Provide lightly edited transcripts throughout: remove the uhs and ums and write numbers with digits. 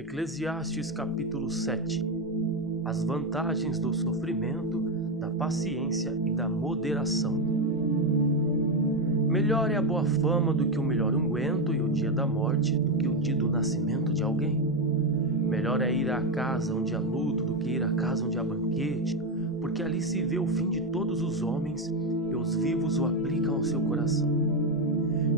Eclesiastes capítulo 7. As vantagens do sofrimento, da paciência e da moderação. Melhor é a boa fama do que o melhor unguento, e o dia da morte do que o dia do nascimento de alguém. Melhor é ir à casa onde há luto do que ir à casa onde há banquete, porque ali se vê o fim de todos os homens, e os vivos o aplicam ao seu coração.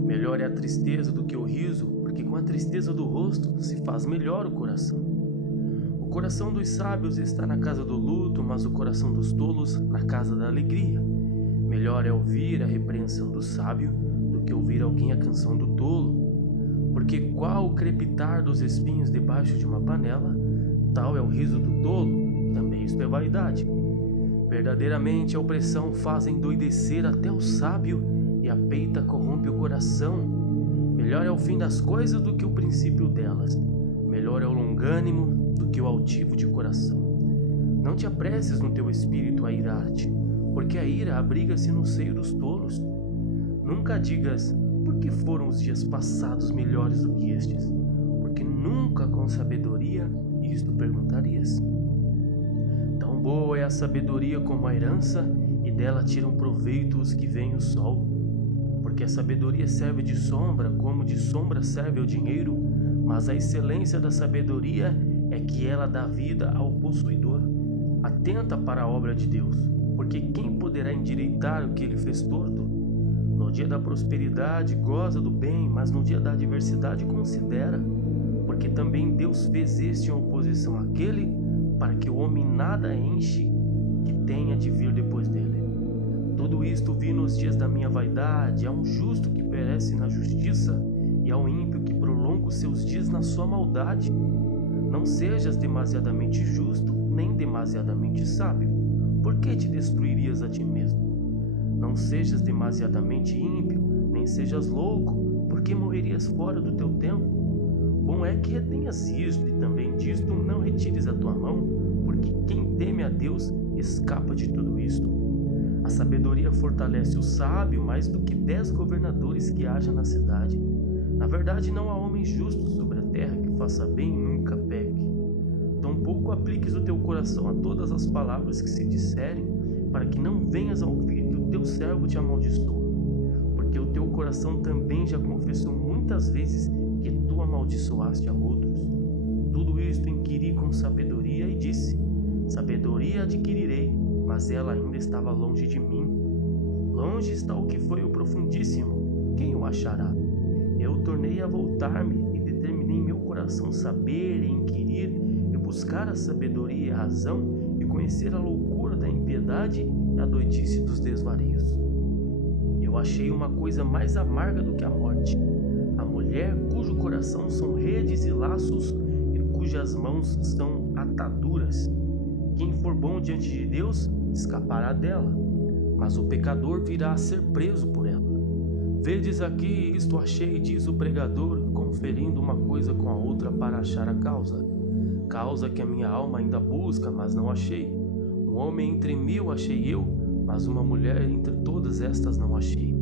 Melhor é a tristeza do que o riso, porque com a tristeza do rosto se faz melhor o coração. O coração dos sábios está na casa do luto, mas o coração dos tolos na casa da alegria. Melhor é ouvir a repreensão do sábio do que ouvir alguém a canção do tolo. Porque qual o crepitar dos espinhos debaixo de uma panela, tal é o riso do tolo, também isto é vaidade. Verdadeiramente a opressão faz endoidecer até o sábio, e a peita corrompe o coração. Melhor é o fim das coisas do que o princípio delas. Melhor é o longânimo do que o altivo de coração. Não te apresses no teu espírito a irar-te, porque a ira abriga-se no seio dos tolos. Nunca digas, por que foram os dias passados melhores do que estes? Porque nunca com sabedoria isto perguntarias. Tão boa é a sabedoria como a herança, e dela tiram proveito os que veem o sol. Porque a sabedoria serve de sombra, como de sombra serve o dinheiro, mas a excelência da sabedoria é que ela dá vida ao possuidor. Atenta para a obra de Deus, porque quem poderá endireitar o que ele fez torto? No dia da prosperidade goza do bem, mas no dia da adversidade considera, porque também Deus fez este em oposição àquele, para que o homem nada enche que tenha de vir depois dele. Tudo isto vi nos dias da minha vaidade. Há um justo que perece na justiça, e há um ímpio que prolonga os seus dias na sua maldade. Não sejas demasiadamente justo, nem demasiadamente sábio. Por que te destruirias a ti mesmo? Não sejas demasiadamente ímpio, nem sejas louco, porque morrerias fora do teu tempo. Bom é que retenhas isto, e também disto não retires a tua mão, porque quem teme a Deus escapa de tudo isto. A sabedoria fortalece o sábio mais do que 10 governadores que haja na cidade. Na verdade, não há homem justo sobre a terra que faça bem e nunca peque. Tampouco apliques o teu coração a todas as palavras que se disserem, para que não venhas a ouvir que o teu servo te amaldiçoa. Porque o teu coração também já confessou muitas vezes que tu amaldiçoaste a outros. Tudo isto inquiri com sabedoria e disse: sabedoria adquirirei, mas ela ainda estava longe de mim. Longe está o que foi o profundíssimo, quem o achará? Eu tornei a voltar-me e determinei em meu coração saber e inquirir e buscar a sabedoria e a razão e conhecer a loucura da impiedade e a doidice dos desvarios. Eu achei uma coisa mais amarga do que a morte, a mulher cujo coração são redes e laços e cujas mãos são ataduras. Quem for bom diante de Deus escapará dela, mas o pecador virá a ser preso por ela. Vedes aqui, isto achei, diz o pregador, conferindo uma coisa com a outra para achar a causa que a minha alma ainda busca, mas não achei. Um homem entre 1000 achei eu, mas uma mulher entre todas estas não achei.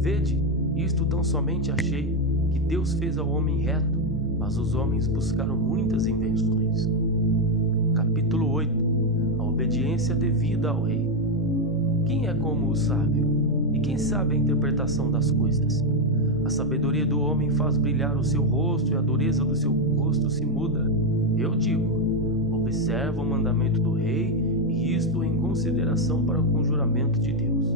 Vede, isto tão somente achei, que Deus fez ao homem reto, mas os homens buscaram muitas invenções. Capítulo 8. A obediência devida ao rei. Quem é como o sábio? E quem sabe a interpretação das coisas? A sabedoria do homem faz brilhar o seu rosto, e a dureza do seu rosto se muda. Eu digo, observa o mandamento do rei, e isto em consideração para o conjuramento de Deus.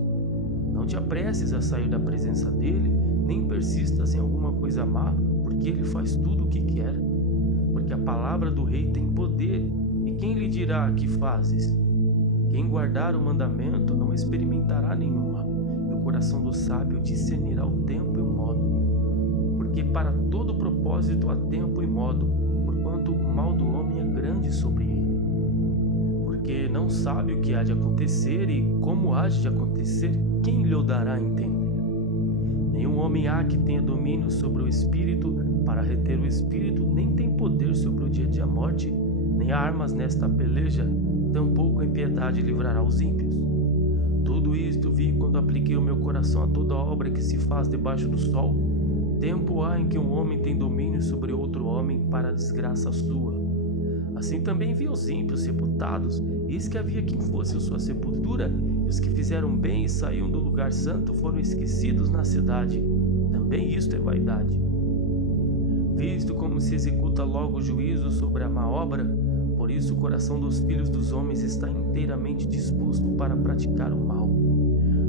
Não te apresses a sair da presença dele, nem persistas em alguma coisa má, porque ele faz tudo o que quer. Porque a palavra do rei tem poder, e quem lhe dirá que fazes? Quem guardar o mandamento não experimentará nenhum mal, e o coração do sábio discernirá o tempo e o modo. Porque para todo propósito há tempo e modo, porquanto o mal do homem é grande sobre ele. Porque não sabe o que há de acontecer, e como há de acontecer, quem lhe o dará a entender? Nenhum homem há que tenha domínio sobre o espírito para reter o espírito, nem tem poder sobre o dia da morte, nem há armas nesta peleja, tampouco a impiedade livrará os ímpios. Tudo isto vi quando apliquei o meu coração a toda obra que se faz debaixo do sol. Tempo há em que um homem tem domínio sobre outro homem para a desgraça sua. Assim também vi os ímpios sepultados, eis que havia quem fosse a sua sepultura, e os que fizeram bem e saíam do lugar santo foram esquecidos na cidade. Também isto é vaidade. Visto como se executa logo o juízo sobre a má obra, por isso o coração dos filhos dos homens está inteiramente disposto para praticar o mal.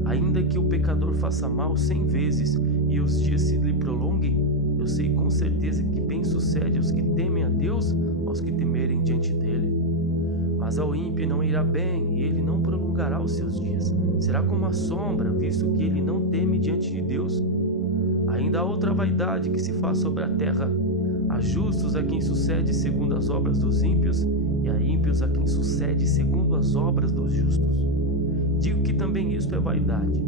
Ainda que o pecador faça mal 100 vezes e os dias se lhe prolonguem, eu sei com certeza que bem sucede aos que temem a Deus, aos que temerem diante dele. Mas ao ímpio não irá bem, e ele não prolongará os seus dias. Será como a sombra, visto que ele não teme diante de Deus. Ainda há outra vaidade que se faz sobre a terra. Há justos a quem sucede segundo as obras dos ímpios, e há ímpios a quem sucede segundo as obras dos justos. Digo que também isto é vaidade.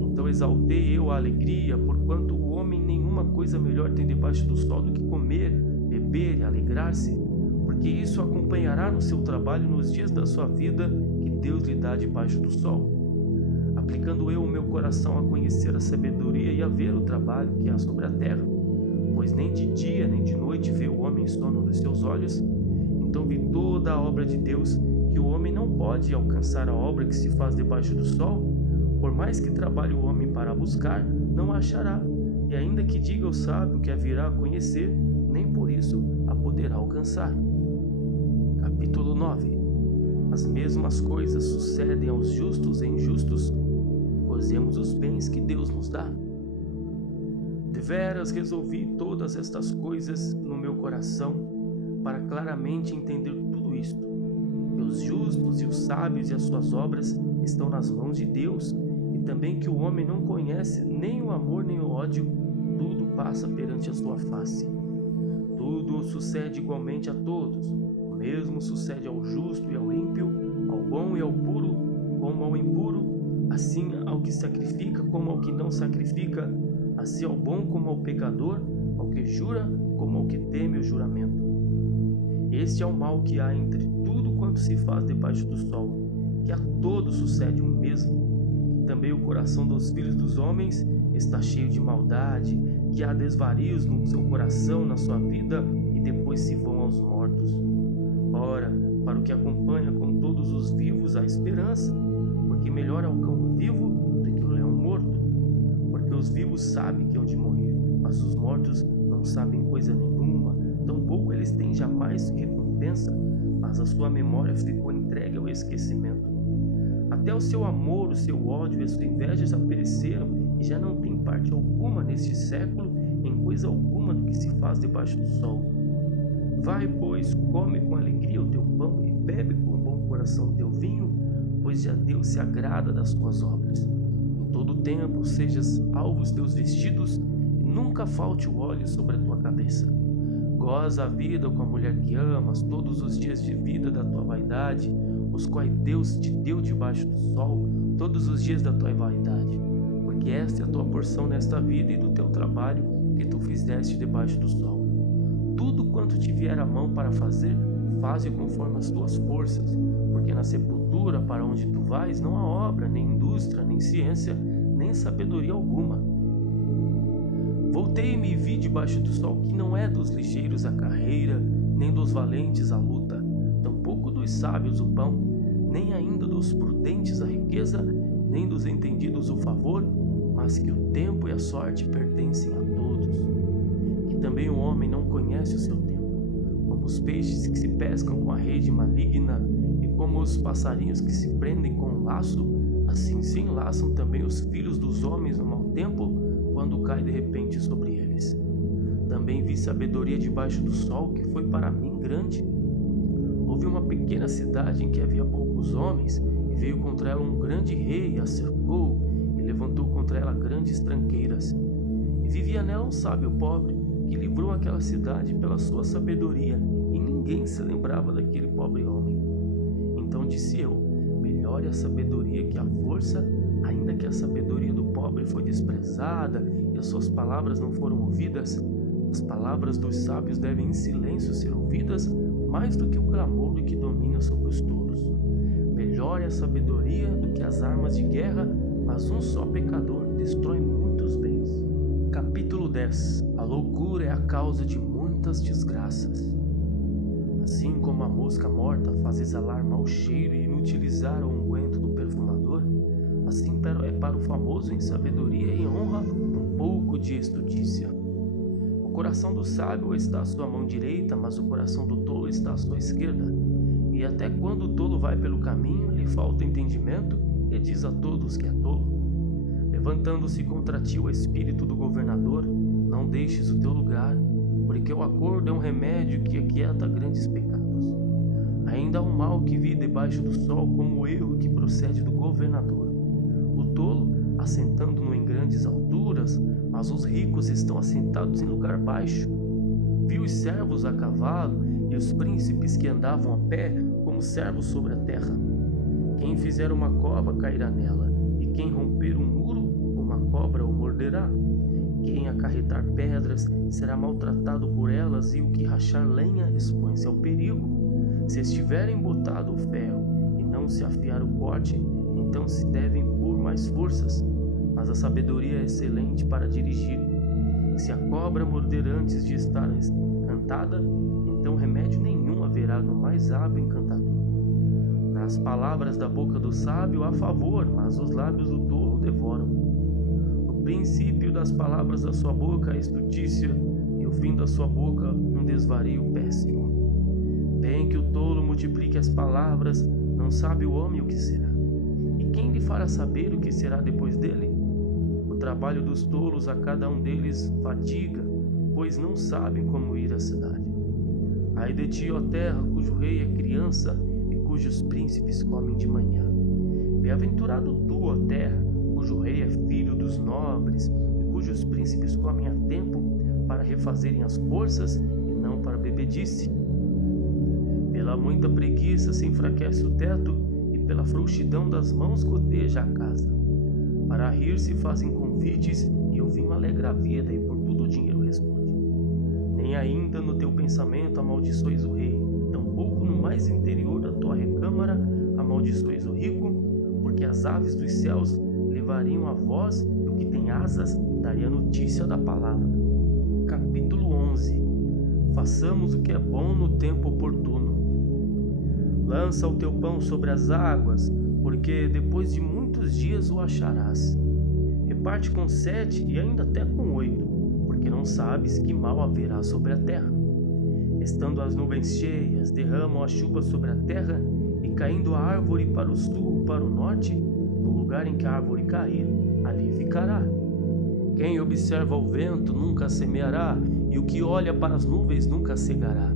Então exaltei eu a alegria, porquanto o homem nenhuma coisa melhor tem debaixo do sol do que comer, beber e alegrar-se, porque isso acompanhará no seu trabalho nos dias da sua vida que Deus lhe dá debaixo do sol. Aplicando eu o meu coração a conhecer a sabedoria e a ver o trabalho que há sobre a terra, pois nem de dia nem de noite vê o homem sono dos seus olhos, então vi toda a obra de Deus, que o homem não pode alcançar a obra que se faz debaixo do sol. Por mais que trabalhe o homem para buscar, não a achará, e ainda que diga o sábio que a virá a conhecer, nem por isso a poderá alcançar. Capítulo 9. As mesmas coisas sucedem aos justos e injustos. Gozemos os bens que Deus nos dá. Deveras resolvi todas estas coisas no meu coração, para claramente entender tudo isto, que os justos e os sábios e as suas obras estão nas mãos de Deus, e também que o homem não conhece nem o amor nem o ódio, tudo passa perante a sua face. Tudo sucede igualmente a todos, o mesmo sucede ao justo e ao ímpio, ao bom e ao puro, como ao impuro, assim ao que sacrifica como ao que não sacrifica, assim ao bom como ao pecador, ao que jura como ao que teme o juramento. Este é o mal que há entre tudo quanto se faz debaixo do sol, que a todos sucede o mesmo. E também o coração dos filhos dos homens está cheio de maldade, que há desvarios no seu coração, na sua vida, e depois se vão aos mortos. Ora, para o que acompanha com todos os vivos há esperança, porque melhor é o cão vivo do que o leão morto. Porque os vivos sabem que hão de morrer, mas os mortos não sabem coisa nenhuma, tampouco eles têm jamais recompensa, mas a sua memória ficou entregue ao esquecimento. Até o seu amor, o seu ódio e a sua inveja já pereceram e já não tem parte alguma neste século em coisa alguma do que se faz debaixo do sol. Vai, pois, come com alegria o teu pão e bebe com bom coração o teu vinho, pois já Deus se agrada das tuas obras. Em todo tempo sejas alvos teus vestidos e nunca falte o óleo sobre a tua cabeça. Goza a vida com a mulher que amas, todos os dias de vida da tua vaidade, os quais Deus te deu debaixo do sol, todos os dias da tua vaidade, porque esta é a tua porção nesta vida e do teu trabalho que tu fizeste debaixo do sol. Tudo quanto te vier a mão para fazer, faze conforme as tuas forças, porque na sepultura para onde tu vais não há obra, nem indústria, nem ciência, nem sabedoria alguma. Voltei-me e vi debaixo do sol que não é dos ligeiros a carreira, nem dos valentes a luta, tampouco dos sábios o pão, nem ainda dos prudentes a riqueza, nem dos entendidos o favor, mas que o tempo e a sorte pertencem a todos. Que também o homem não conhece o seu tempo, como os peixes que se pescam com a rede maligna, e como os passarinhos que se prendem com um laço, assim se enlaçam também os filhos dos homens no mau tempo, quando cai de repente sobre eles. Também vi sabedoria debaixo do sol, que foi para mim grande. Houve uma pequena cidade em que havia poucos homens, e veio contra ela um grande rei, e a cercou, e levantou contra ela grandes tranqueiras. E vivia nela um sábio pobre, que livrou aquela cidade pela sua sabedoria, e ninguém se lembrava daquele pobre homem. Então disse eu, melhor é a sabedoria que a força, ainda que a sabedoria do pobre foi desprezada e as suas palavras não foram ouvidas, as palavras dos sábios devem em silêncio ser ouvidas mais do que o clamor do que domina sobre os tolos. Melhor é a sabedoria do que as armas de guerra, mas um só pecador destrói muitos bens. Capítulo 10. A loucura é a causa de muitas desgraças. Assim como a mosca morta faz exalar mau cheiro e inutilizar o unguento do perfumador, assim é para o famoso em sabedoria e honra um pouco de estutícia. O coração do sábio está à sua mão direita, mas o coração do tolo está à sua esquerda. E até quando o tolo vai pelo caminho, lhe falta entendimento e diz a todos que é tolo. Levantando-se contra ti o espírito do governador, não deixes o teu lugar, porque o acordo é um remédio que aquieta grandes pecados. Ainda há um mal que vi debaixo do sol, como o erro que procede do governador. O tolo, assentando-no em grandes alturas, mas os ricos estão assentados em lugar baixo. Vi os servos a cavalo e os príncipes que andavam a pé, como servos sobre a terra. Quem fizer uma cova cairá nela, e quem romper um muro, uma cobra o morderá. Quem acarretar pedras será maltratado por elas, e o que rachar lenha expõe-se ao perigo. Se estiver embotado o ferro e não se afiar o corte, então se devem pôr mais forças, mas a sabedoria é excelente para dirigir. Se a cobra morder antes de estar encantada, então remédio nenhum haverá no mais hábil encantador. Nas palavras da boca do sábio há favor, mas os lábios do tolo devoram. O princípio das palavras da sua boca é estutícia, e o fim da sua boca um desvario péssimo. Bem que o tolo multiplique as palavras, não sabe o homem o que será. E quem lhe fará saber o que será depois dele? O trabalho dos tolos a cada um deles fadiga, pois não sabem como ir à cidade. Ai de ti, ó terra, cujo rei é criança e cujos príncipes comem de manhã. Bem-aventurado tu, ó terra, cujo rei é filho dos nobres e cujos príncipes comem a tempo para refazerem as forças e não para bebedice. Pela muita preguiça se enfraquece o teto e pela frouxidão das mãos goteja a casa. Para rir se fazem convites e o vinho alegra a vida e por tudo o dinheiro responde. Nem ainda no teu pensamento amaldiçoes o rei, tampouco no mais interior da tua recâmara amaldiçoes o rico, porque as aves dos céus levariam a voz e o que tem asas daria notícia da palavra. Capítulo 11. Façamos o que é bom no tempo oportuno. Lança o teu pão sobre as águas, porque depois de muitos dias o acharás. Reparte com 7 e ainda até com 8, porque não sabes que mal haverá sobre a terra. Estando as nuvens cheias, derramam a chuva sobre a terra, e caindo a árvore para o sul ou para o norte, no lugar em que a árvore cair, ali ficará. Quem observa o vento nunca semeará, e o que olha para as nuvens nunca cegará.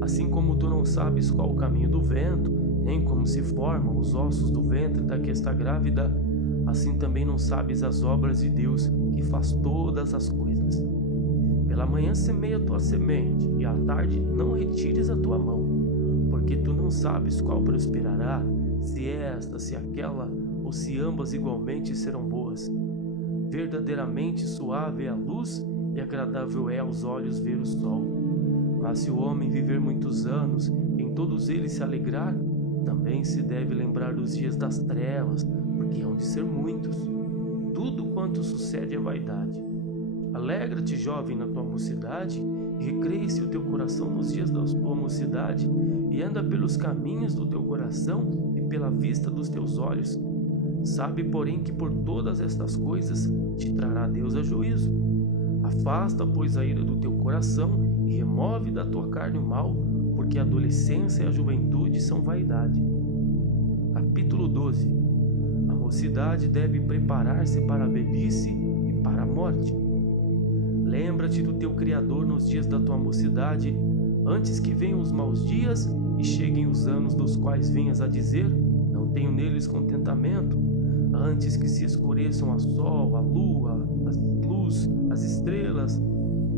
Assim como tu não sabes qual o caminho do vento, nem como se formam os ossos do ventre da que está grávida, assim também não sabes as obras de Deus, que faz todas as coisas. Pela manhã semeia a tua semente, e à tarde não retires a tua mão, porque tu não sabes qual prosperará, se esta, se aquela, ou se ambas igualmente serão boas. Verdadeiramente suave é a luz, e agradável é aos olhos ver o sol. Mas se o homem viver muitos anos, em todos eles se alegrar, também se deve lembrar dos dias das trevas, porque hão de ser muitos. Tudo quanto sucede é vaidade. Alegra-te, jovem, na tua mocidade, e recreie-se o teu coração nos dias da tua mocidade, e anda pelos caminhos do teu coração e pela vista dos teus olhos. Sabe, porém, que por todas estas coisas te trará Deus a juízo. Afasta, pois, a ira do teu coração e remove da tua carne o mal, porque a adolescência e a juventude são vaidade. Capítulo 12. A mocidade deve preparar-se para a velhice e para a morte. Lembra-te do teu Criador nos dias da tua mocidade, antes que venham os maus dias e cheguem os anos dos quais venhas a dizer, não tenho neles contentamento, antes que se escureçam a sol, a lua, a luz, as estrelas,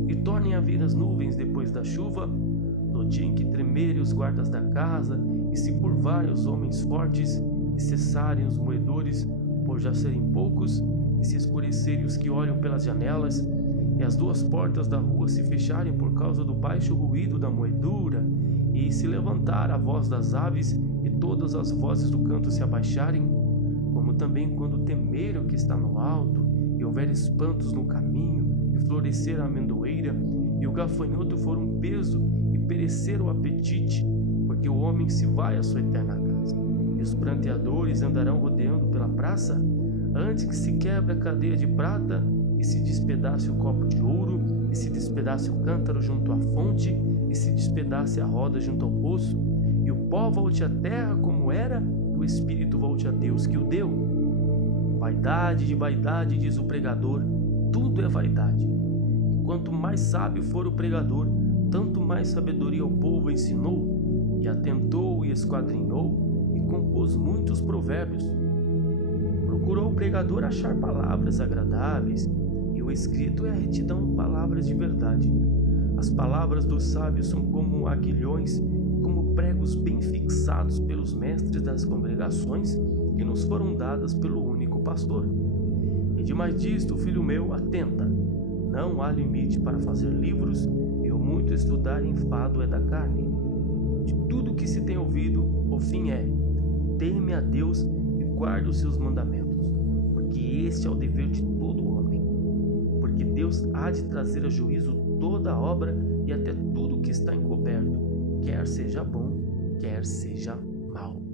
e tornem a vir as nuvens depois da chuva, no dia em que tremerem os guardas da casa, e se curvarem os homens fortes, e cessarem os moedores, por já serem poucos, e se escurecerem os que olham pelas janelas, e as duas portas da rua se fecharem por causa do baixo ruído da moedura, e se levantar a voz das aves, e todas as vozes do canto se abaixarem, como também quando temer o que está no alto, e houver espantos no caminho, e florescer a amendoeira, e o gafanhoto for um peso e perecer o apetite, porque o homem se vai à sua eterna casa. E os pranteadores andarão rodeando pela praça, antes que se quebre a cadeia de prata, e se despedace o copo de ouro, e se despedace o cântaro junto à fonte, e se despedace a roda junto ao poço, e o pó volte à terra como era, e o espírito volte a Deus que o deu. Vaidade de vaidade, diz o pregador, tudo é vaidade. E quanto mais sábio for o pregador, tanto mais sabedoria o povo ensinou, e atentou e esquadrinhou, e compôs muitos provérbios. Procurou o pregador achar palavras agradáveis, e o escrito é a retidão, palavras de verdade. As palavras dos sábios são como aguilhões, como pregos bem fixados pelos mestres das congregações, que nos foram dadas pelo único pastor. E demais disto, filho meu, atenta. Não há limite para fazer livros, e o muito estudar enfado é da carne. De tudo que se tem ouvido, o fim é: teme a Deus e guarda os seus mandamentos, porque este é o dever de todo homem. Porque Deus há de trazer a juízo toda a obra e até tudo que está encoberto, quer seja bom, quer seja mau.